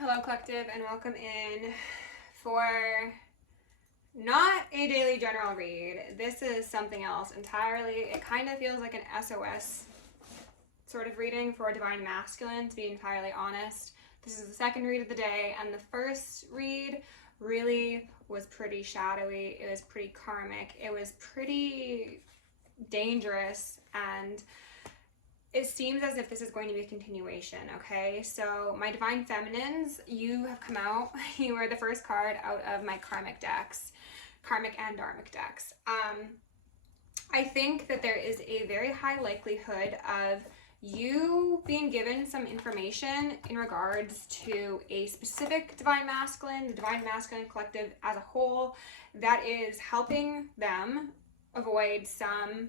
Hello collective, and welcome in for not a daily general read. This is something else entirely. It kind of feels like an SOS sort of reading for Divine Masculine, to be entirely honest. This is the second read of the day, and the first read really was pretty shadowy. It was pretty karmic. It was pretty dangerous, and it seems as if this is going to be a continuation, okay? So my Divine Feminines, you have come out. You are the first card out of my karmic decks, karmic and dharmic decks. I think that there is a very high likelihood of you being given some information in regards to a specific Divine Masculine, the Divine Masculine collective as a whole, that is helping them avoid some,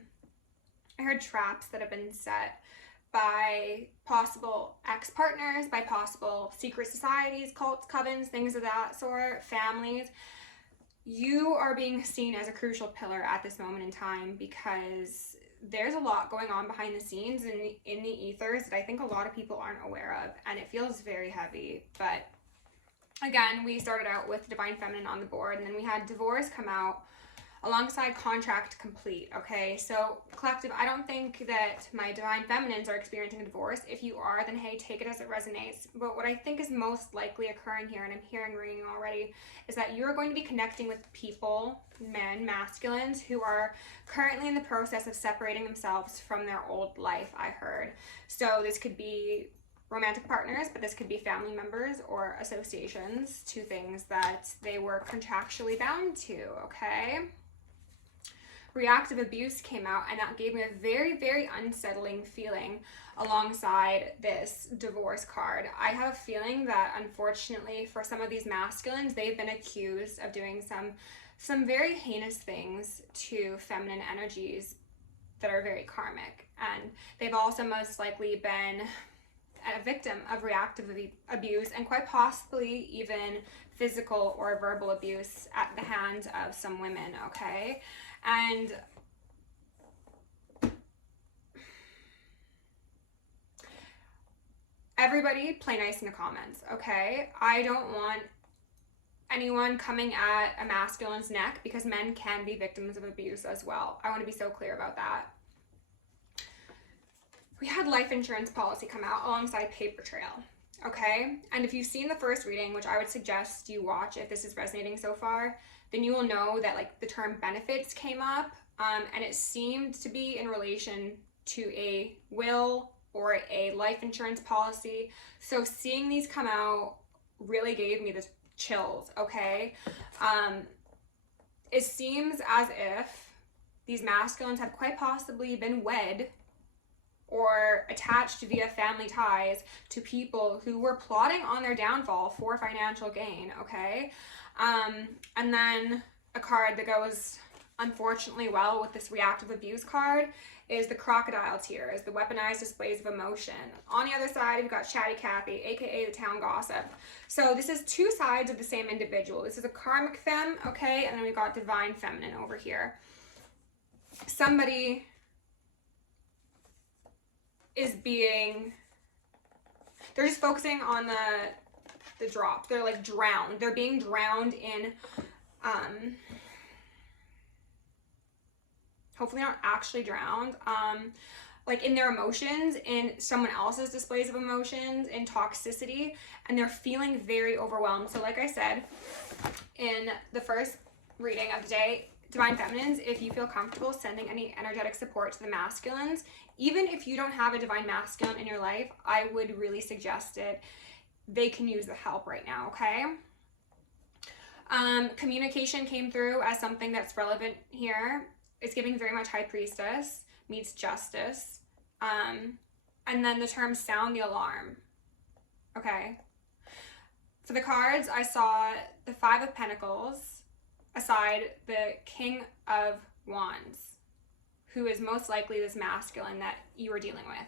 I heard, traps that have been set by possible ex-partners, by possible secret societies, cults, covens, things of that sort, families. You are being seen as a crucial pillar at this moment in time because there's a lot going on behind the scenes in the ethers that I think a lot of people aren't aware of, and it feels very heavy. But again, we started out with Divine Feminine on the board, and then we had Divorce come out alongside Contract Complete, okay? So collective, I don't think that my Divine Feminines are experiencing a divorce. If you are, then hey, take it as it resonates. But what I think is most likely occurring here, and I'm hearing ringing already, is that you're going to be connecting with people, men, masculines, who are currently in the process of separating themselves from their old life, I heard. So this could be romantic partners, but this could be family members or associations to things that they were contractually bound to, okay? Reactive abuse came out, and that gave me a very, very unsettling feeling alongside this divorce card. I have a feeling that unfortunately for some of these masculines, they've been accused of doing some very heinous things to feminine energies that are very karmic, and they've also most likely been a victim of reactive abuse, and quite possibly even physical or verbal abuse at the hands of some women, okay? And everybody play nice in the comments, okay? I don't want anyone coming at a masculine's neck, because men can be victims of abuse as well. I want to be so clear about that. We had life insurance policy come out alongside paper trail, okay? And if you've seen the first reading, which I would suggest you watch if this is resonating so far, then you will know that like the term benefits came up, and it seemed to be in relation to a will or a life insurance policy. So seeing these come out really gave me the chills, okay? It seems as if these masculines have quite possibly been wed or attached via family ties to people who were plotting on their downfall for financial gain, okay? And then a card that goes unfortunately well with this reactive abuse card is the crocodile tears, the weaponized displays of emotion. On the other side, we've got Chatty Cathy, aka the town gossip. So this is two sides of the same individual. This is a karmic femme, okay? And then we've got Divine Feminine over here. Somebody is being, they're just focusing on the drop. They're like drowned. They're being drowned in, hopefully not actually drowned, like in their emotions, in someone else's displays of emotions, in toxicity, and they're feeling very overwhelmed. So like I said in the first reading of the day, Divine Feminines, if you feel comfortable sending any energetic support to the masculines, even if you don't have a Divine Masculine in your life, I would really suggest it. They can use the help right now, okay? Communication came through as something that's relevant here. It's giving very much High Priestess meets Justice. And then the term sound the alarm, okay? For the cards, I saw the Five of Pentacles aside the King of Wands, who is most likely this masculine that you are dealing with.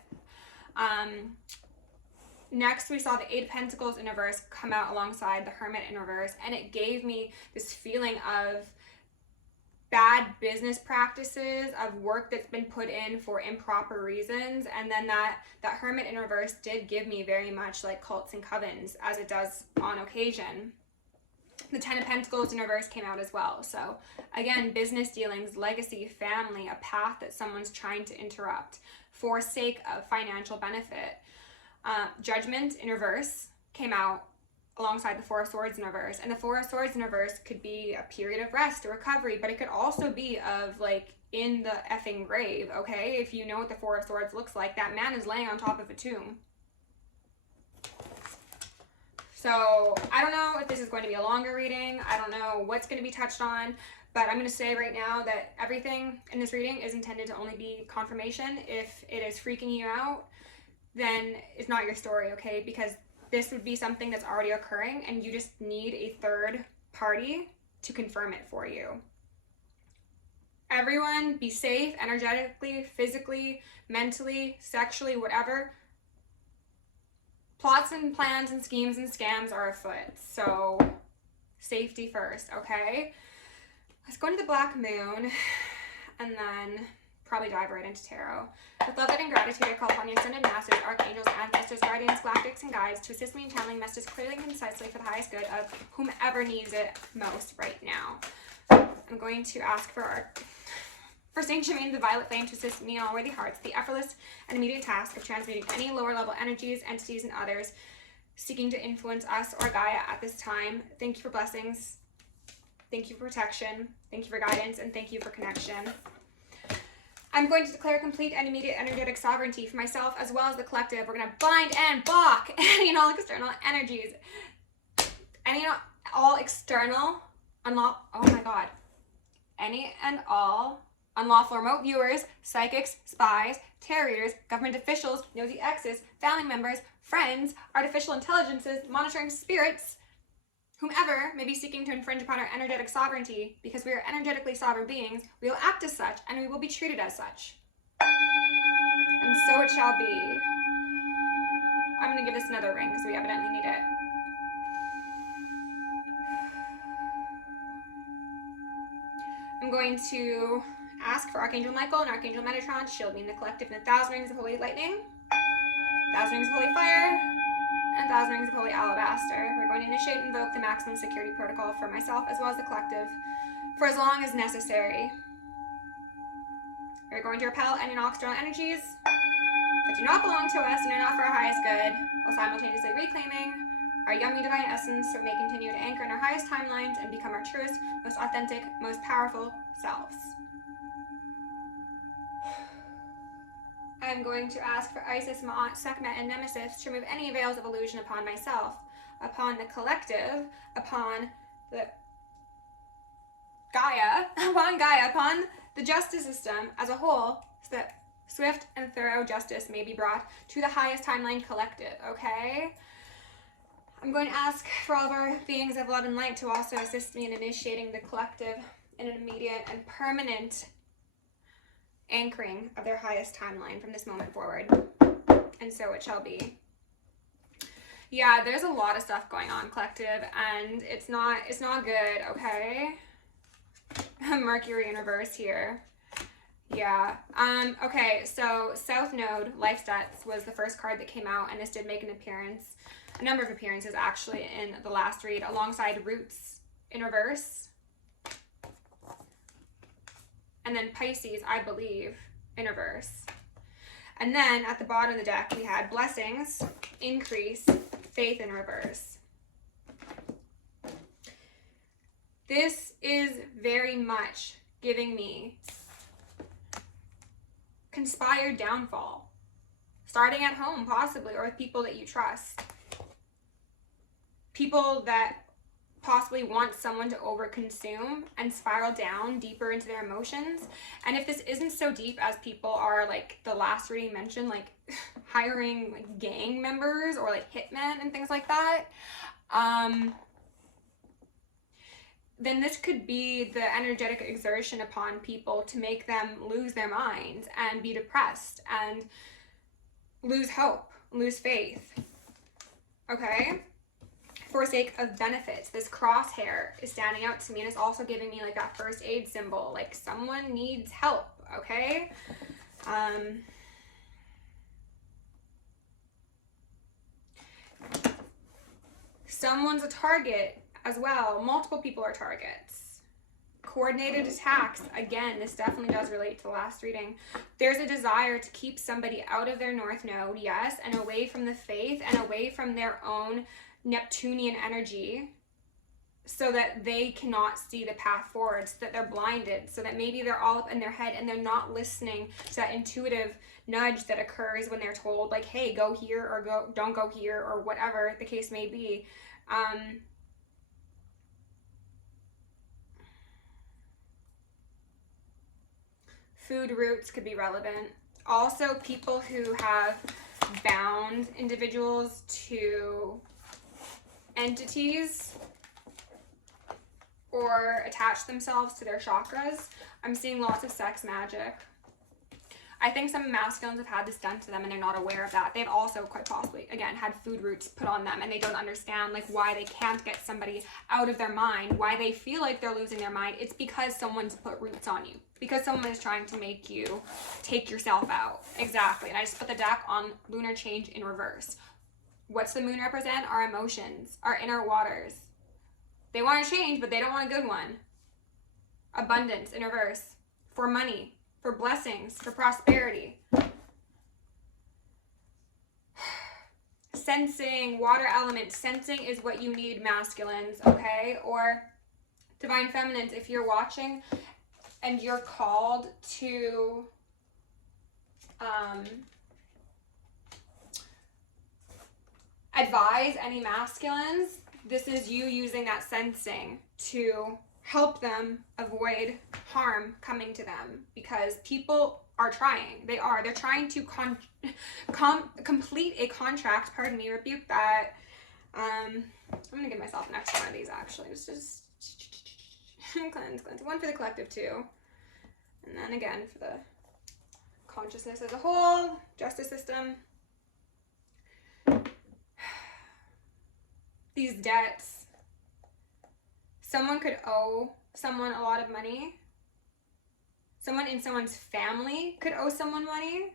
Next, we saw the Eight of Pentacles in reverse come out alongside the Hermit in reverse, and it gave me this feeling of bad business practices of work that's been put in for improper reasons. And then that Hermit in reverse did give me very much like cults and covens, as it does on occasion. The 10 of Pentacles in reverse came out as well. So again, business dealings, legacy, family, a path that someone's trying to interrupt for sake of financial benefit. Judgment in reverse came out alongside the Four of Swords in reverse. And the Four of Swords in reverse could be a period of rest or recovery, but it could also be of like in the effing grave, okay? If you know what the Four of Swords looks like, that man is laying on top of a tomb. So I don't know if this is going to be a longer reading. I don't know what's going to be touched on, but I'm going to say right now that everything in this reading is intended to only be confirmation. If it is freaking you out, then it's not your story, okay? Because this would be something that's already occurring and you just need a third party to confirm it for you. Everyone be safe, energetically, physically, mentally, sexually, whatever. Plots and plans and schemes and scams are afoot. So safety first, okay? Let's go into the Black Moon and then probably dive right into tarot. With love and gratitude, I call upon your ascended masters, archangels, ancestors, guardians, galactics, and guides to assist me in channeling messages clearly and concisely for the highest good of whomever needs it most right now. I'm going to ask for Saint Germain, the violet flame, to assist me in all worthy hearts, the effortless and immediate task of transmuting any lower level energies, entities, and others seeking to influence us or Gaia at this time. Thank you for blessings. Thank you for protection. Thank you for guidance, and thank you for connection. I'm going to declare complete and immediate energetic sovereignty for myself as well as the collective. We're going to bind and block any and all external energies. Any and all external, oh my God. Any and all unlawful remote viewers, psychics, spies, tarot readers, government officials, nosy exes, family members, friends, artificial intelligences, monitoring spirits, whomever may be seeking to infringe upon our energetic sovereignty, because we are energetically sovereign beings, we will act as such and we will be treated as such. And so it shall be. I'm going to give this another ring because we evidently need it. I'm going to ask for Archangel Michael and Archangel Metatron to shield me in the collective in 1,000 rings of holy lightning, 1,000 rings of holy fire, and 1,000 rings of holy alabaster. We're going to initiate and invoke the maximum security protocol for myself as well as the collective for as long as necessary. We're going to repel any external energies that do not belong to us and are not for our highest good, while simultaneously reclaiming our yummy divine essence so we may continue to anchor in our highest timelines and become our truest, most authentic, most powerful selves. I'm going to ask for Isis, Ma'at, Sekhmet, and Nemesis to remove any veils of illusion upon myself, upon the collective, upon the Gaia, upon the justice system as a whole, so that swift and thorough justice may be brought to the highest timeline collective, okay? I'm going to ask for all of our beings of love and light to also assist me in initiating the collective in an immediate and permanent anchoring of their highest timeline from this moment forward. And so it shall be. Yeah, there's a lot of stuff going on, collective, and it's not good, okay? Mercury in reverse here. Yeah. Okay, so South Node, Life Stats, was the first card that came out, and this did make an appearance, a number of appearances actually, in the last read, alongside Roots in reverse. And then Pisces, I believe, in reverse. And then at the bottom of the deck, we had Blessings, Increase, Faith in reverse. This is very much giving me conspired downfall. Starting at home, possibly, or with people that you trust. People that possibly want someone to overconsume and spiral down deeper into their emotions. And if this isn't so deep as people are, like the last reading mentioned, like hiring like gang members or like hitmen and things like that, then this could be the energetic exertion upon people to make them lose their minds and be depressed and lose hope, lose faith. Okay? for sake of benefits. This crosshair is standing out to me, and it's also giving me like that first aid symbol, like someone needs help, okay? Someone's a target as well. Multiple people are targets. Coordinated attacks. Again, this definitely does relate to the last reading. There's a desire to keep somebody out of their north node, yes, and away from the faith and away from their own Neptunian energy, so that they cannot see the path forward, so that they're blinded, so that maybe they're all up in their head and they're not listening to that intuitive nudge that occurs when they're told, like, hey, go here, or don't go here, or whatever the case may be. Food routes could be relevant. Also, people who have bound individuals to entities or attach themselves to their chakras. I'm seeing lots of sex magic. I think some masculines have had this done to them and they're not aware of that. They've also quite possibly, again, had food routes put on them and they don't understand like why they can't get somebody out of their mind, why they feel like they're losing their mind. It's because someone's put roots on you. Because someone is trying to make you take yourself out. Exactly. And I just put the deck on lunar change in reverse. What's the moon represent? Our emotions, our inner waters. They want to change, but they don't want a good one. Abundance in reverse. For money, for blessings, for prosperity. Sensing, water element. Sensing is what you need, masculines, okay? Or divine feminines, if you're watching and you're called to advise any masculines, this is you using that sensing to help them avoid harm coming to them, because people are trying. They're trying to complete a contract. Pardon me, rebuke that. I'm gonna give myself an extra one of these actually. Just cleanse. One for the collective too. And then again for the consciousness as a whole, justice system. These debts. Someone could owe someone a lot of money. Someone in someone's family could owe someone money.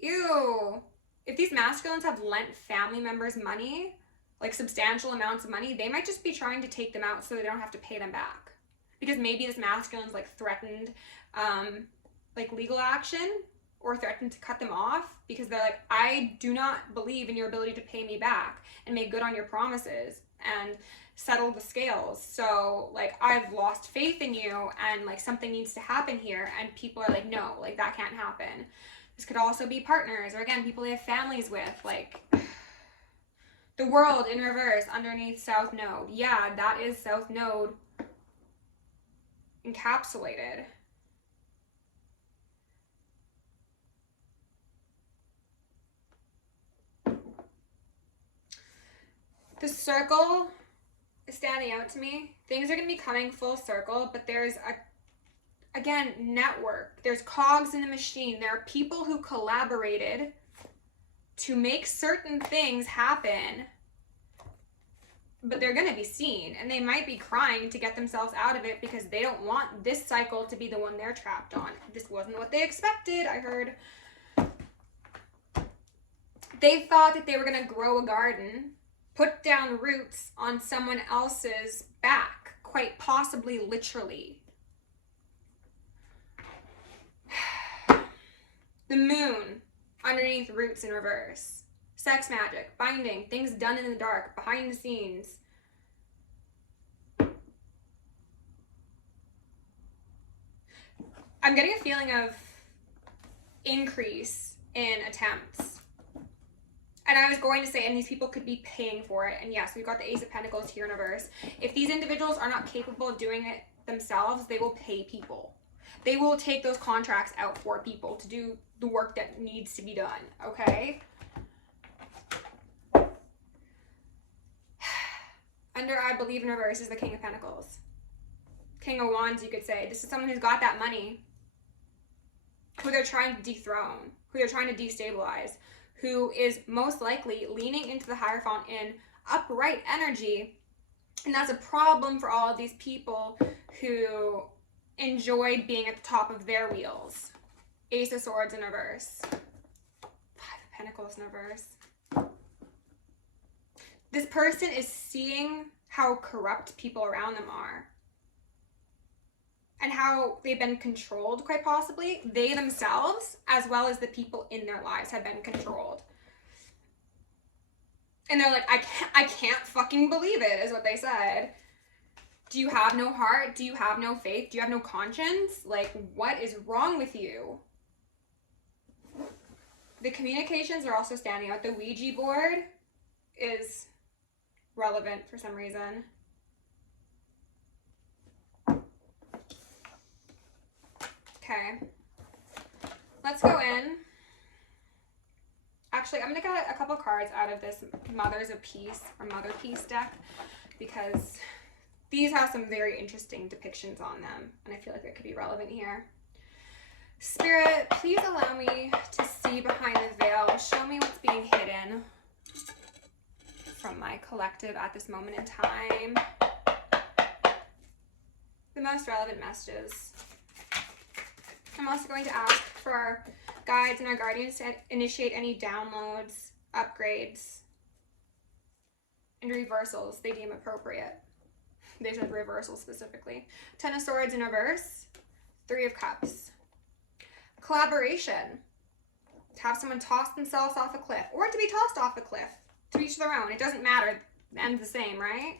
Ew. If these masculines have lent family members money, like substantial amounts of money, they might just be trying to take them out so they don't have to pay them back. Because maybe this masculine's like threatened like legal action or threatened to cut them off because they're like, I do not believe in your ability to pay me back and make good on your promises and settle the scales. So like, I've lost faith in you and like something needs to happen here. And people are like, no, like that can't happen. This could also be partners or again, people they have families with, like the world in reverse underneath South Node. Yeah, that is South Node encapsulated. The circle is standing out to me. Things are going to be coming full circle, but there's again, network. There's cogs in the machine. There are people who collaborated to make certain things happen, but they're going to be seen and they might be crying to get themselves out of it because they don't want this cycle to be the one they're trapped on. This wasn't what they expected, I heard. They thought that they were going to grow a garden, put down roots on someone else's back, quite possibly literally. The moon underneath roots in reverse. Sex magic, binding, things done in the dark, behind the scenes. I'm getting a feeling of increase in attempts. And I was going to say, and these people could be paying for it. And yes, we've got the Ace of Pentacles here in reverse. If these individuals are not capable of doing it themselves, they will pay people. They will take those contracts out for people to do the work that needs to be done, okay? Under I believe in reverse is the King of Pentacles. King of Wands, you could say. This is someone who's got that money, who they're trying to dethrone, who they're trying to destabilize, who is most likely leaning into the Hierophant in upright energy. And that's a problem for all of these people who enjoyed being at the top of their wheels. Ace of Swords in reverse. Five of Pentacles in reverse. This person is seeing how corrupt people around them are. And how they've been controlled, quite possibly. They themselves, as well as the people in their lives, have been controlled. And they're like, I can't fucking believe it, is what they said. Do you have no heart? Do you have no faith? Do you have no conscience? Like, what is wrong with you? The communications are also standing out. The Ouija board is relevant for some reason. Okay, let's go in. Actually, I'm going to get a couple cards out of this Mothers of Peace or Mother Peace deck because these have some very interesting depictions on them and I feel like it could be relevant here. Spirit, please allow me to see behind the veil. Show me what's being hidden from my collective at this moment in time. The most relevant messages. I'm also going to ask for our guides and our guardians to initiate any downloads, upgrades, and reversals they deem appropriate. They said reversals specifically. Ten of Swords in reverse. Three of Cups. Collaboration. To have someone toss themselves off a cliff or to be tossed off a cliff. To each their own. It doesn't matter. The end's the same, right?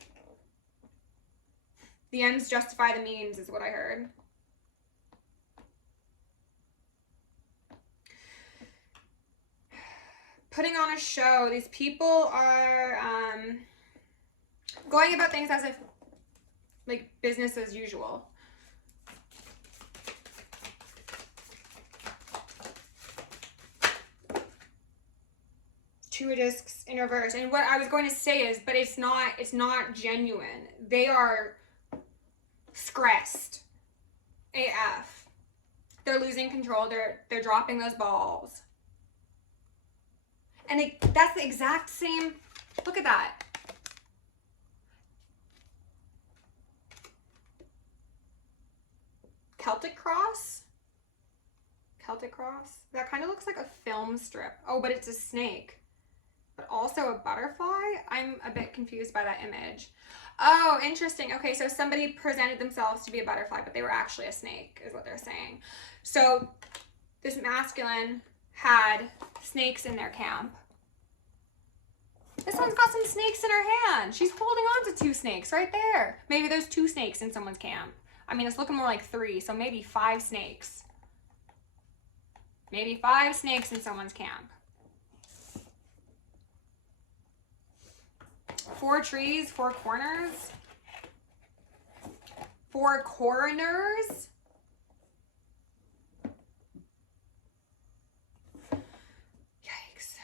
The ends justify the means is what I heard. Putting on a show. These people are going about things as if like business as usual. Two of Discs in reverse. And what I was going to say is, but it's not genuine. They are stressed AF. They're losing control. They're dropping those balls. And that's the exact same, look at that. Celtic cross? Celtic cross? That kind of looks like a film strip. Oh, but it's a snake. But also a butterfly? I'm a bit confused by that image. Oh, interesting. Okay, so somebody presented themselves to be a butterfly, but they were actually a snake, is what they're saying. So this masculine had snakes in their camp. This one's got some snakes in her hand. She's holding on to two snakes right there. Maybe there's two snakes in someone's camp. I mean, it's looking more like three, so maybe 5 snakes. Maybe 5 snakes in someone's camp. 4 trees, 4 corners. 4 coroners. Yikes.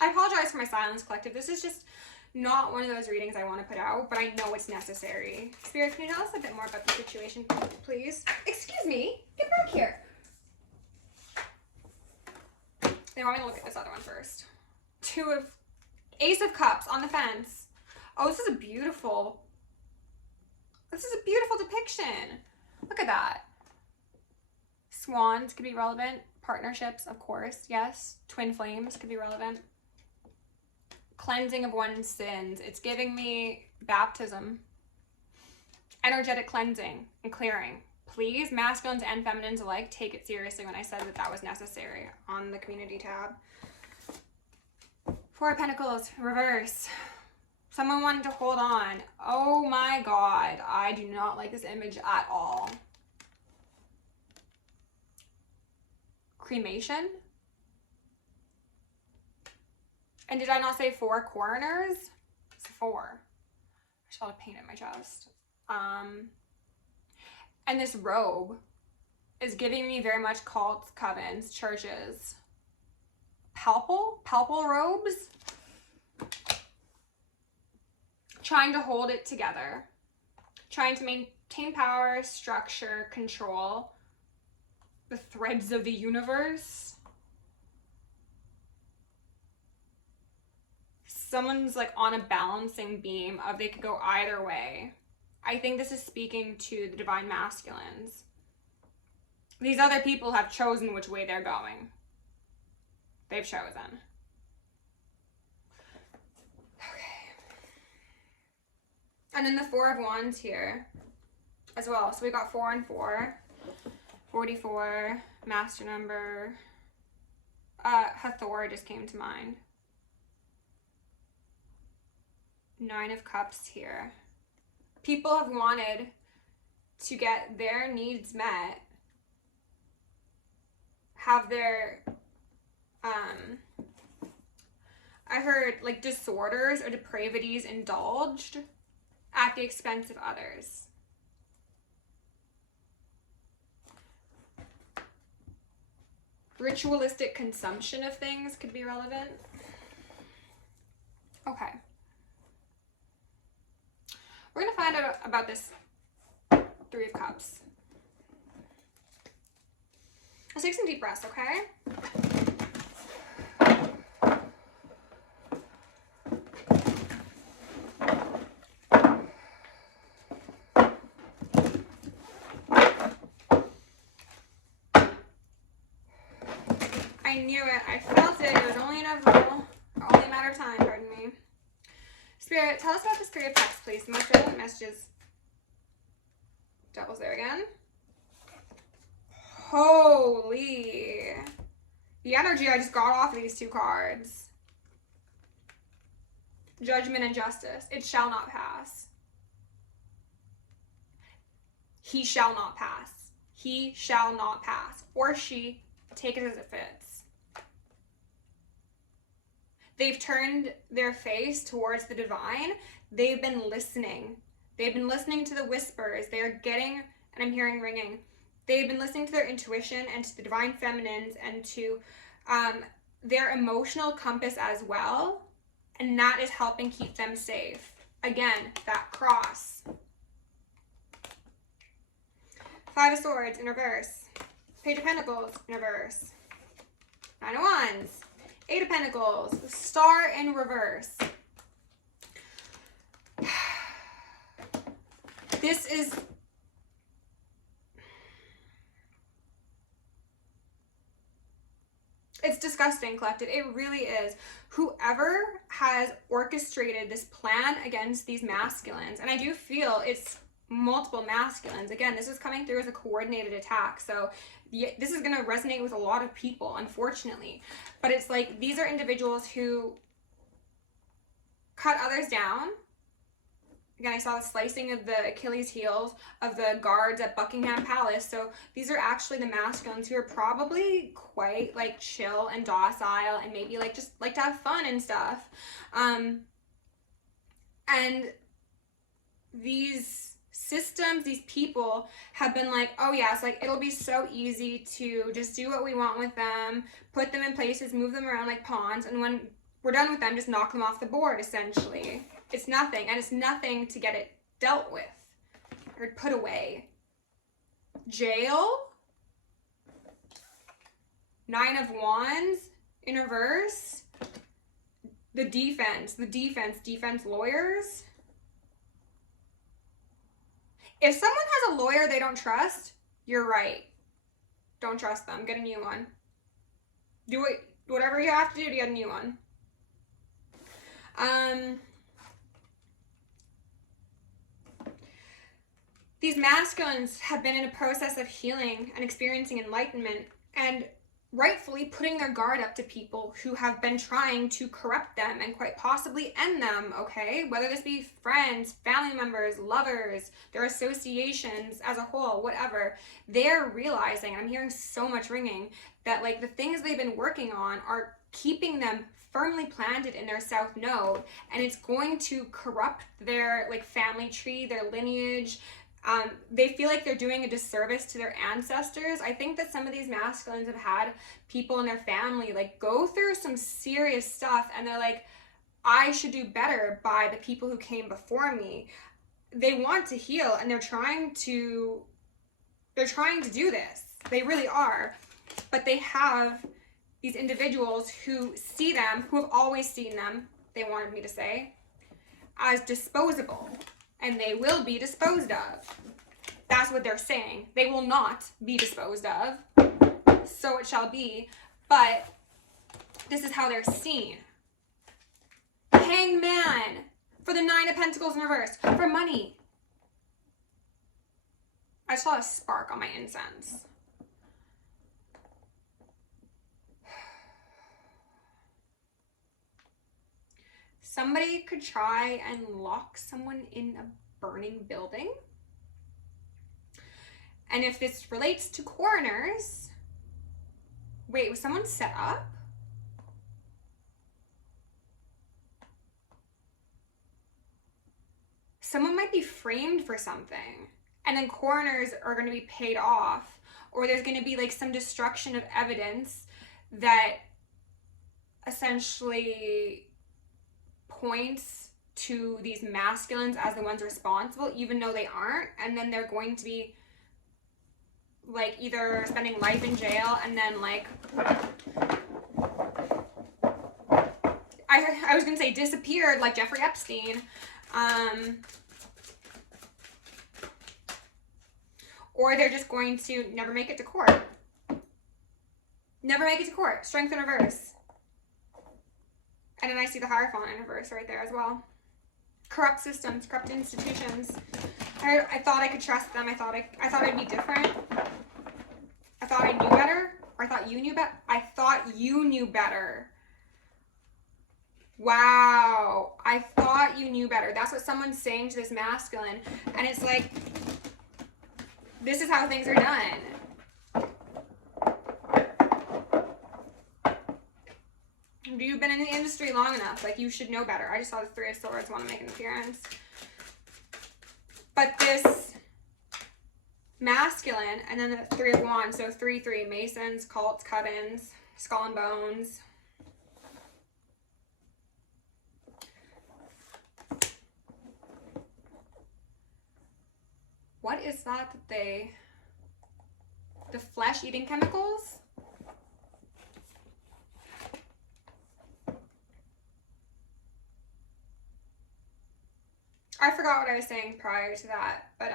I apologize for my silence, collective. This is just not one of those readings I want to put out, but I know it's necessary. Spirit, can you tell us a bit more about the situation, please? Excuse me. Get back here. They want me to look at this other one first. Ace of Cups on the fence. Oh, this is a beautiful depiction. Look at that. Swans could be relevant. Partnerships, of course, yes. Twin flames could be relevant. Cleansing of one's sins. It's giving me baptism. Energetic cleansing and clearing. Please, masculines and feminines alike, take it seriously when I said that was necessary on the community tab. 4 of Pentacles, reverse. Someone wanted to hold on. Oh my God, I do not like this image at all. Cremation. And did I not say 4 coroners? It's 4. I just got to paint it in my chest. And this robe is giving me very much cults, covens, churches. Palpal robes. Trying to hold it together. Trying to Obtain power, structure, control, the threads of the universe. Someone's like on a balancing beam of they could go either way. I think this is speaking to the divine masculines. These other people have chosen which way they're going. They've chosen. Okay. And then the Four of Wands here as well. So we got 4 and 4. 44, master number. Hathor just came to mind. 9 of Cups here. People have wanted to get their needs met, have their, I heard like disorders or depravities indulged at the expense of others. Ritualistic consumption of things could be relevant. Okay. We're going to find out about this 3 of Cups. Let's take some deep breaths, okay? I knew it. I felt it. It was only inevitable. Only a matter of time, pardon me. Spirit, tell us about this 3 of Cups, please. The most relevant messages. Devil's there again. Holy. The energy I just got off of these 2 cards. Judgment and justice. It shall not pass. He shall not pass. He shall not pass. Or she. Take it as it fits. They've turned their face towards the divine. They've been listening. They've been listening to the whispers. They're getting, and I'm hearing ringing. They've been listening to their intuition and to the divine feminines and to their emotional compass as well. And that is helping keep them safe. Again, that cross. 5 of Swords in reverse. Page of Pentacles in reverse. 9 of Wands. 8 of Pentacles. The Star in reverse. This is... It's disgusting, collective. It really is. Whoever has orchestrated this plan against these masculines, and I do feel it's multiple masculines. Again, this is coming through as a coordinated attack. So this is going to resonate with a lot of people, unfortunately. But it's like these are individuals who cut others down. Again, I saw the slicing of the Achilles heels of the guards at Buckingham Palace. So these are actually the masculines who are probably quite like chill and docile and maybe like just like to have fun and stuff. And these systems, these people have been like, oh yes, like it'll be so easy to just do what we want with them, put them in places, move them around like pawns, and when we're done with them, just knock them off the board, essentially. It's nothing, and it's nothing to get it dealt with or put away. Jail. 9 of Wands in reverse. The defense lawyers. If someone has a lawyer they don't trust, you're right. Don't trust them. Get a new one. Do it. Whatever you have to do to get a new one. These masculines have been in a process of healing and experiencing enlightenment and rightfully putting their guard up to people who have been trying to corrupt them and quite possibly end them, okay? Whether this be friends, family members, lovers, their associations as a whole, whatever. They're realizing, and I'm hearing so much ringing, that like the things they've been working on are keeping them firmly planted in their south node, and it's going to corrupt their like family tree, their lineage. They feel like they're doing a disservice to their ancestors. I think that some of these masculines have had people in their family like go through some serious stuff, and they're like, I should do better by the people who came before me. they want to heal, and they're trying to do this. They really are. But they have these individuals who see them, who have always seen them, they wanted me to say, as disposable. And they will be disposed of. That's what they're saying. They will not be disposed of. So it shall be. But this is how they're seen. Hanged Man. For the 9 of Pentacles in reverse. For money. I saw a spark on my incense. Somebody could try and lock someone in a burning building. And if this relates to coroners, wait, was someone set up? Someone might be framed for something, and then coroners are going to be paid off, or there's going to be like some destruction of evidence that essentially points to these masculines as the ones responsible, even though they aren't, and then they're going to be like either spending life in jail, and then like I was gonna say disappeared like Jeffrey Epstein, or they're just going to never make it to court. Never make it to court. Strength in reverse. And then I see the Hierophant in reverse right there as well. Corrupt systems, corrupt institutions. I thought I could trust them. I thought I'd be different. I thought I knew better. Or I thought you knew better. I thought you knew better. Wow. I thought you knew better. That's what someone's saying to this masculine. And it's like, this is how things are done. You've been in the industry long enough. Like, you should know better. I just saw the 3 of Swords want to make an appearance. But this masculine, and then the 3 of Wands, so 3-3, Masons, cults, cut-ins, skull and bones. What is that they... The flesh-eating chemicals? I forgot what I was saying prior to that, but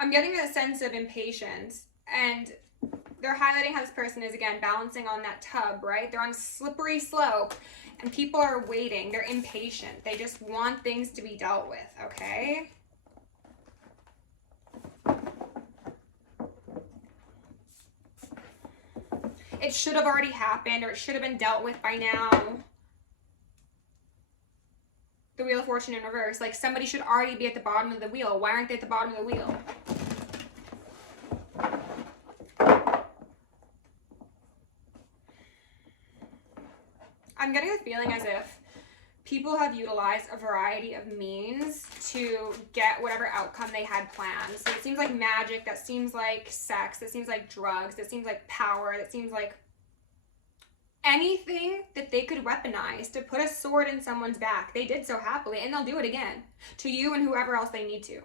I'm getting a sense of impatience, and they're highlighting how this person is, again, balancing on that tub, right? They're on a slippery slope, and people are waiting. They're impatient. They just want things to be dealt with, okay? It should have already happened, or it should have been dealt with by now. The Wheel of Fortune in reverse. Like, somebody should already be at the bottom of the wheel. Why aren't they at the bottom of the wheel? I'm getting a feeling as if people have utilized a variety of means to get whatever outcome they had planned. So it seems like magic, that seems like sex, that seems like drugs, that seems like power, that seems like anything that they could weaponize to put a sword in someone's back. They did so happily, and they'll do it again to you and whoever else they need to.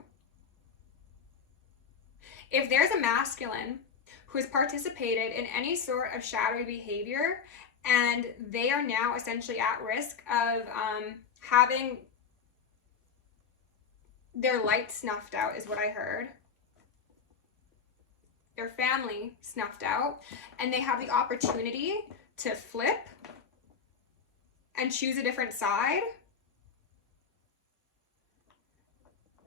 If there's a masculine who has participated in any sort of shadowy behavior, and they are now essentially at risk of having their light snuffed out, is what I heard. Their family snuffed out, and they have the opportunity to flip and choose a different side.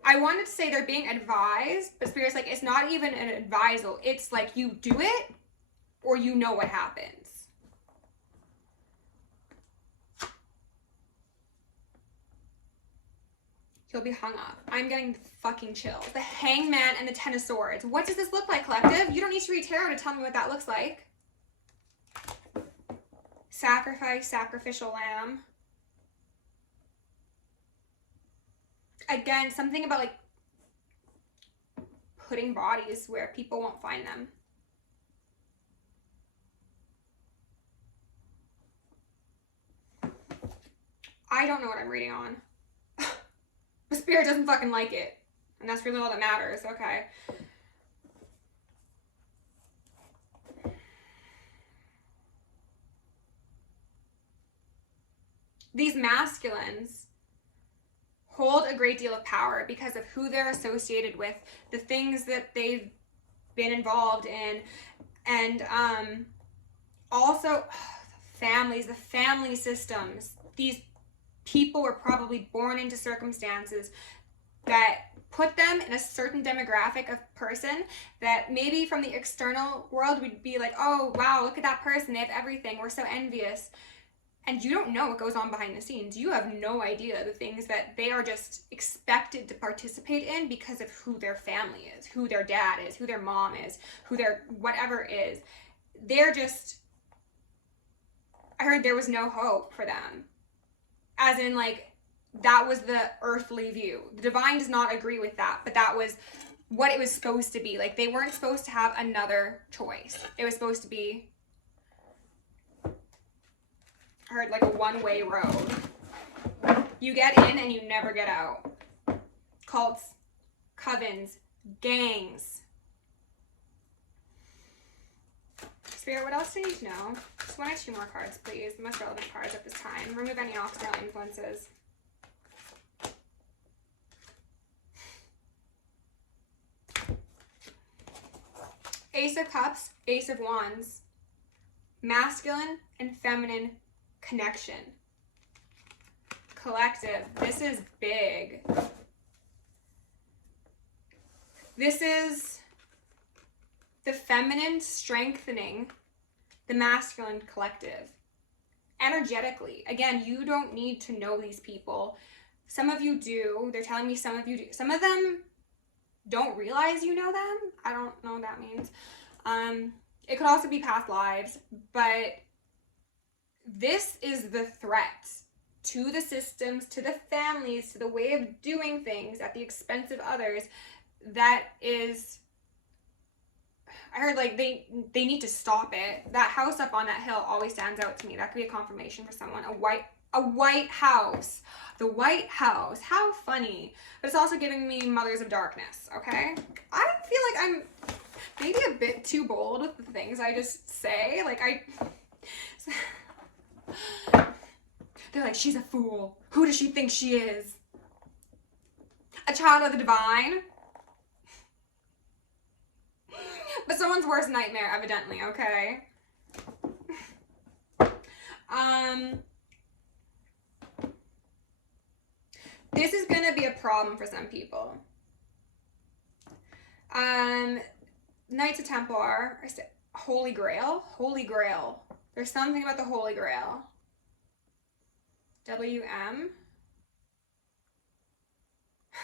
I wanted to say they're being advised, but Spirit's like, it's not even an advisal. It's like, you do it or you know what happens. You'll be hung up. I'm getting fucking chills. The Hangman and the 10 of Swords. What does this look like, collective? You don't need to read tarot to tell me what that looks like. Sacrifice, sacrificial lamb. Again, something about like putting bodies where people won't find them. I don't know what I'm reading on. But Spirit doesn't fucking like it. And that's really all that matters. Okay. These masculines hold a great deal of power because of who they're associated with, the things that they've been involved in, and also families, the family systems. These people were probably born into circumstances that put them in a certain demographic of person that maybe from the external world we'd be like, oh wow, look at that person, they have everything, we're so envious. And you don't know what goes on behind the scenes. You have no idea the things that they are just expected to participate in because of who their family is, who their dad is, who their mom is, who their whatever is. They're just, I heard there was no hope for them. As in, like, that was the earthly view. The divine does not agree with that, but that was what it was supposed to be. Like, they weren't supposed to have another choice. It was supposed to be, I heard, like a one-way road. You get in and you never get out. Cults, covens, gangs. Spirit, what else do you need to know? Just one or two more cards, please. The most relevant cards at this time. Remove any external influences. Ace of Cups, Ace of Wands. Masculine and feminine connection. Collective. This is big. This is the feminine strengthening the masculine collective. Energetically. Again, you don't need to know these people. Some of you do. They're telling me some of you do. Some of them don't realize you know them. I don't know what that means. It could also be past lives, but this is the threat to the systems, to the families, to the way of doing things at the expense of others. That is, I heard like they need to stop it. That house up on that hill always stands out to me. That could be a confirmation for someone. A white house. The White House. How funny. But it's also giving me Mothers of Darkness, okay? I feel like I'm maybe a bit too bold with the things I just say. Like, they're like, she's a fool. Who does she think she is? A child of the divine? But someone's worst nightmare, evidently, okay? This is gonna be a problem for some people. Knights of Templar, Holy Grail? Holy Grail. There's something about the Holy Grail. WM.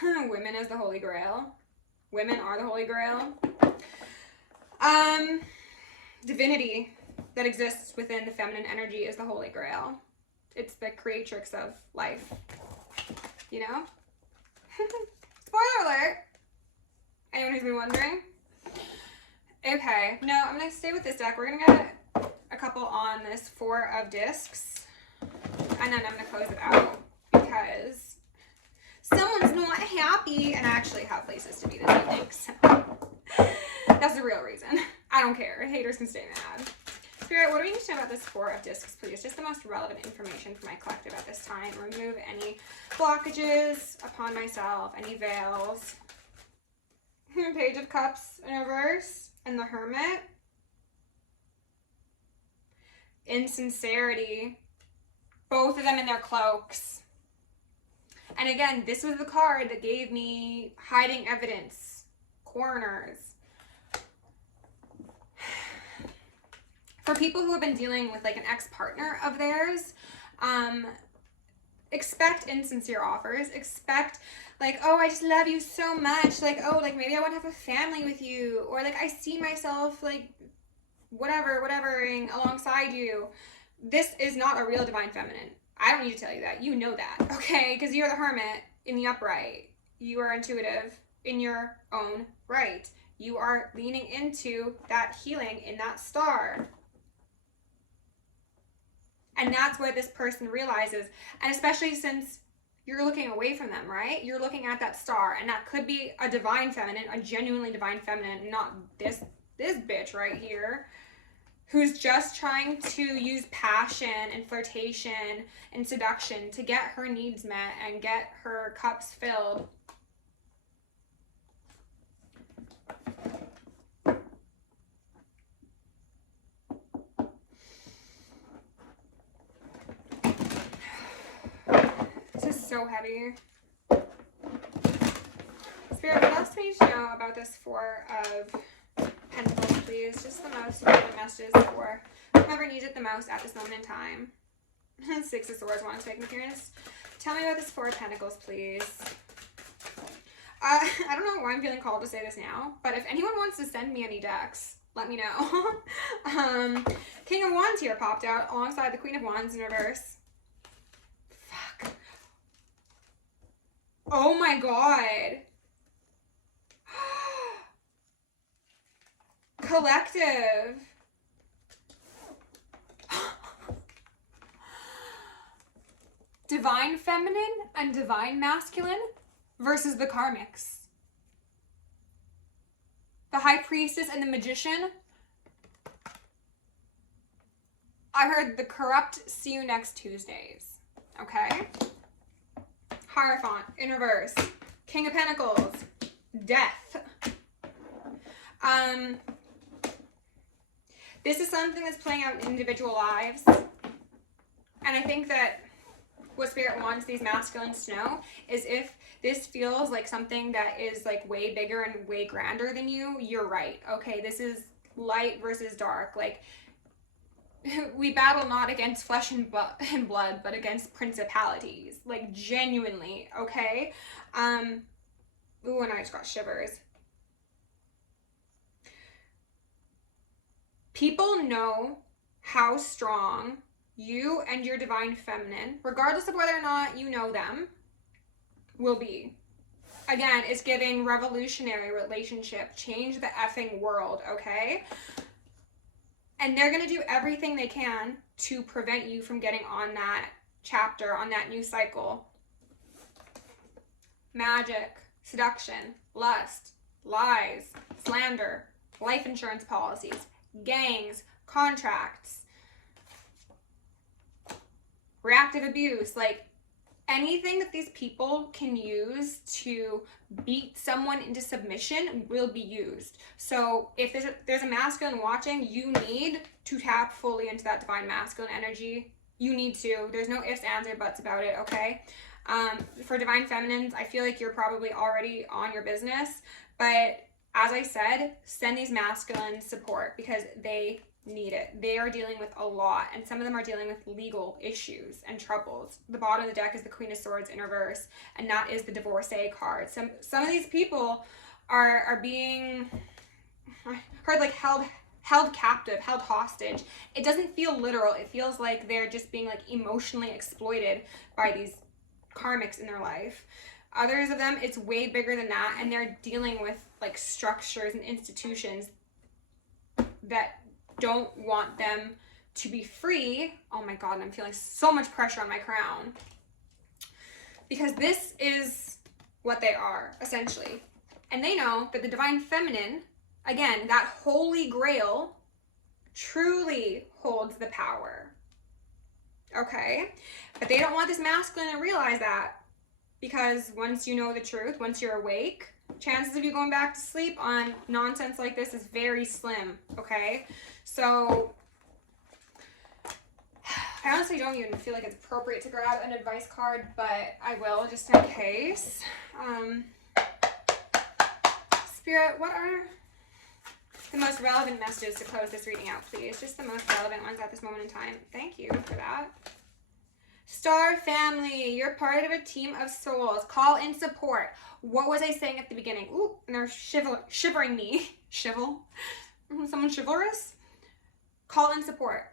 Women as the Holy Grail. Women are the Holy Grail. Divinity that exists within the feminine energy is the Holy Grail. It's the creatrix of life. You know? Spoiler alert! Anyone who's been wondering? Okay, no, I'm gonna stay with this deck. We're gonna get a couple on this Four of Discs, and then I'm gonna close it out because someone's not happy, and I actually have places to be this evening, so that's the real reason. I don't care. Haters can stay mad. Spirit, what do we need to know about this Four of Discs, please? Just the most relevant information for my collective at this time. Remove any blockages upon myself, any veils. Page of Cups in reverse, and the Hermit. Insincerity. Both of them in their cloaks. And again, this was the card that gave me hiding evidence, coroners. For people who have been dealing with like an ex-partner of theirs, expect insincere offers. Expect like, oh, I just love you so much. Like, oh, like maybe I want to have a family with you. Or like, I see myself like whatevering alongside you. This is not a real divine feminine. I don't need to tell you that. You know that, okay? Because you're the Hermit in the upright. You are intuitive in your own right. You are leaning into that healing in that star. And that's what this person realizes. And especially since you're looking away from them, right? You're looking at that star, and that could be a divine feminine, a genuinely divine feminine, not this bitch right here, who's just trying to use passion and flirtation and seduction to get her needs met and get her cups filled. This is so heavy. Spirit, what else do we need to know about this Four of Pentacles, please? Just the most relevant messages for whoever needs it the most at this moment in time. Six of Swords wants to make an appearance. Tell me about this Four of Pentacles, please. I don't know why I'm feeling called to say this now, but if anyone wants to send me any decks, let me know. King of Wands here popped out alongside the Queen of Wands in reverse. Fuck. Oh my god. Collective. Divine feminine and divine masculine versus the karmics. The high priestess and the magician. I heard the corrupt see you next Tuesdays. Okay? Hierophant in reverse. King of Pentacles. Death. This is something that's playing out in individual lives. And I think that what Spirit wants these masculines to know is if this feels like something that is like way bigger and way grander than you, you're right. Okay, this is light versus dark. Like, we battle not against flesh and blood, but against principalities. Like, genuinely, okay? Ooh, and I just got shivers. People know how strong you and your divine feminine, regardless of whether or not you know them, will be. Again, it's giving revolutionary relationship, change the effing world, okay? And they're going to do everything they can to prevent you from getting on that chapter, on that new cycle. Magic, seduction, lust, lies, slander, life insurance policies, gangs, contracts, reactive abuse, like anything that these people can use to beat someone into submission will be used. So if there's a masculine watching, you need to tap fully into that divine masculine energy. You need to. There's no ifs, ands, or buts about it, okay? For divine feminines, I feel like you're probably already on your business, but as I said, send these masculines support because they need it. They are dealing with a lot, and some of them are dealing with legal issues and troubles. The bottom of the deck is the Queen of Swords in reverse, and that is the divorcee card. Some of these people are being, I heard, like held captive, held hostage. It doesn't feel literal. It feels like they're just being like emotionally exploited by these karmics in their life. Others of them, it's way bigger than that, and they're dealing with like structures and institutions that don't want them to be free. Oh my god, I'm feeling so much pressure on my crown. Because this is what they are, essentially. And they know that the divine feminine, again, that holy grail, truly holds the power. Okay? But they don't want this masculine to realize that. Because once you know the truth, once you're awake, chances of you going back to sleep on nonsense like this is very slim, okay? So, I honestly don't even feel like it's appropriate to grab an advice card, but I will just in case. Spirit, what are the most relevant messages to close this reading out, please? Just the most relevant ones at this moment in time. Thank you for that. Star family, you're part of a team of souls. Call in support. What was I saying at the beginning? Ooh, and they're shivering me. Someone chivalrous? Call in support.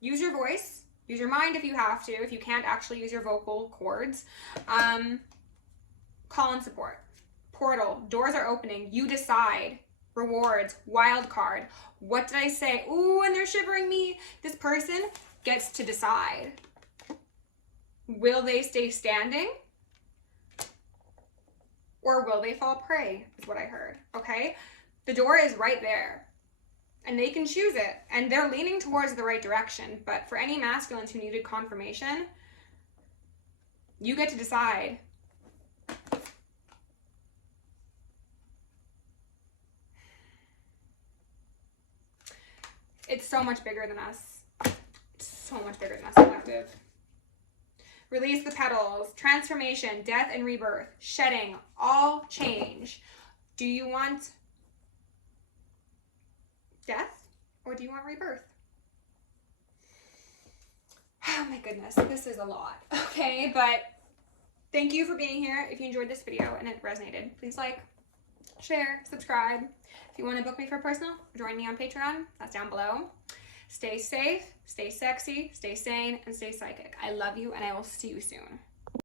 Use your voice. Use your mind if you have to. If you can't actually use your vocal cords. Call in support. Portal. Doors are opening. You decide. Rewards. Wild card. What did I say? Ooh, and they're shivering me. This person gets to decide. Will they stay standing Or will they fall prey, is what I heard, okay? The door is right there, and they can choose it, and they're leaning towards the right direction. But for any masculines who needed confirmation, you get to decide. It's so much bigger than us. It's so much bigger than us, collective. Release the petals, transformation, death and rebirth, shedding, all change. Do you want death or do you want rebirth? Oh my goodness, this is a lot. Okay, but thank you for being here. If you enjoyed this video and it resonated, please like, share, subscribe. If you want to book me for personal, join me on Patreon. That's down below. Stay safe, stay sexy, stay sane, and stay psychic. I love you, and I will see you soon.